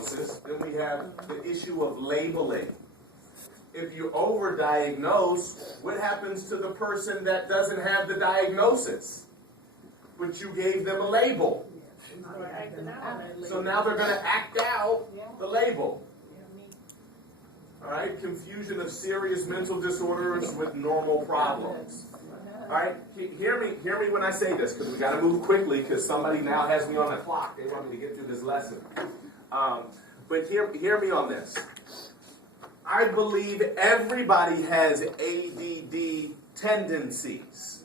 diagnosis, then we have the issue of labeling. If you overdiagnose, what happens to the person that doesn't have the diagnosis? But you gave them a label. So now they're going to act out the label. All right, confusion of serious mental disorders with normal problems. All right, hear me when I say this, because we got to move quickly, because somebody now has me on the clock. They want me to get through this lesson. But hear me on this. I believe everybody has ADD tendencies.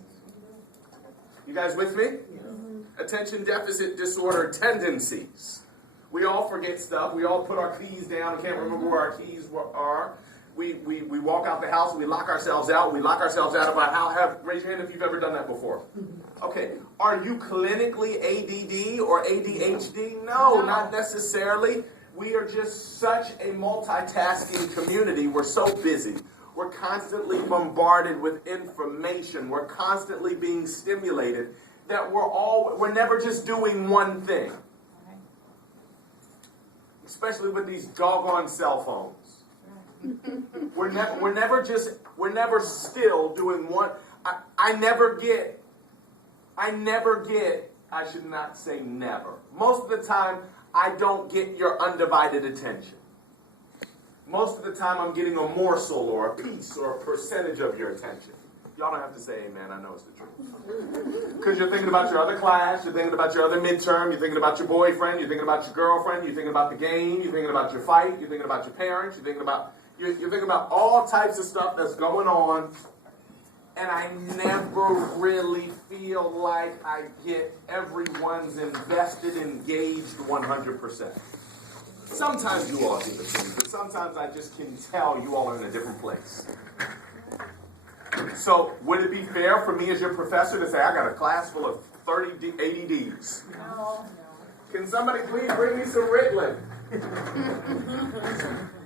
You guys with me? Attention deficit disorder tendencies. We all forget stuff. We all put our keys down and can't remember where our keys are. We walk out the house and we lock ourselves out. We lock ourselves out of our house. Raise your hand if you've ever done that before. Okay. Are you clinically ADD or ADHD? No, not necessarily. We are just such a multitasking community. We're so busy. We're constantly bombarded with information. We're constantly being stimulated that we're never just doing one thing. Especially with these doggone cell phones. We're never still doing one. I should not say never. Most of the time, I don't get your undivided attention. Most of the time, I'm getting a morsel or a piece or a percentage of your attention. Y'all don't have to say amen. I know it's the truth. Because you're thinking about your other class, you're thinking about your other midterm, you're thinking about your boyfriend, you're thinking about your girlfriend, you're thinking about the game, you're thinking about your fight, you're thinking about your parents, you're thinking about all types of stuff that's going on. And I never really feel like I get everyone's invested, engaged 100%. Sometimes you all do the same, but sometimes I just can tell you all are in a different place. So would it be fair for me as your professor to say, I got a class full of 30 ADDs? No. Can somebody please bring me some Ritalin?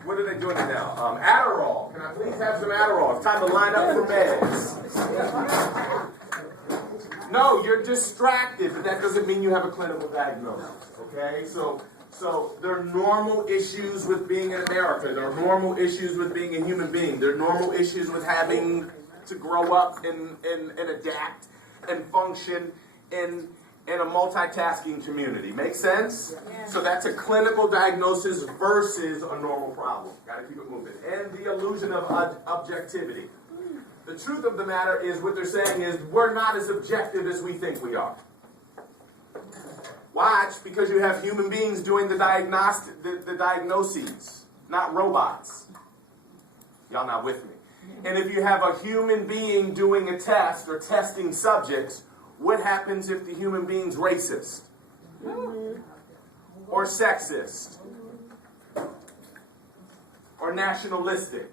What are they doing now? Adderall. Can I please have some Adderall? It's time to line up for meds. No, you're distracted, but that doesn't mean you have a clinical diagnosis. Okay? So there are normal issues with being in America. There are normal issues with being a human being. There are normal issues with having to grow up and adapt and function in a multitasking community. Make sense? Yeah. So that's a clinical diagnosis versus a normal problem. Got to keep it moving. And the illusion of objectivity. The truth of the matter is, what they're saying is, we're not as objective as we think we are. Watch, because you have human beings doing the diagnoses, not robots. Y'all not with me. And if you have a human being doing a test or testing subjects, what happens if the human being's racist? Or sexist? Or nationalistic?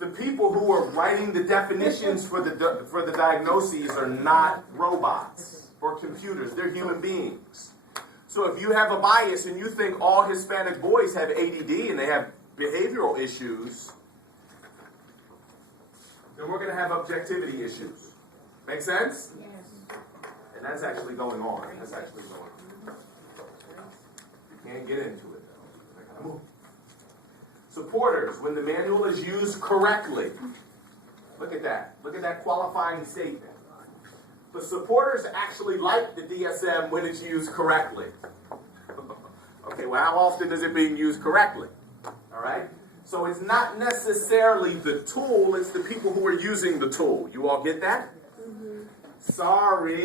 The people who are writing the definitions for the diagnoses are not robots or computers. They're human beings. So if you have a bias and you think all Hispanic boys have ADD and they have behavioral issues, then we're going to have objectivity issues. Make sense? Yes. And that's actually going on. That's actually going on. You can't get into it, though. Supporters, when the manual is used correctly. Look at that. Look at that qualifying statement. The supporters actually like the DSM when it's used correctly. Okay, well, how often is it being used correctly? All right? So it's not necessarily the tool, it's the people who are using the tool. You all get that? Mm-hmm. Sorry.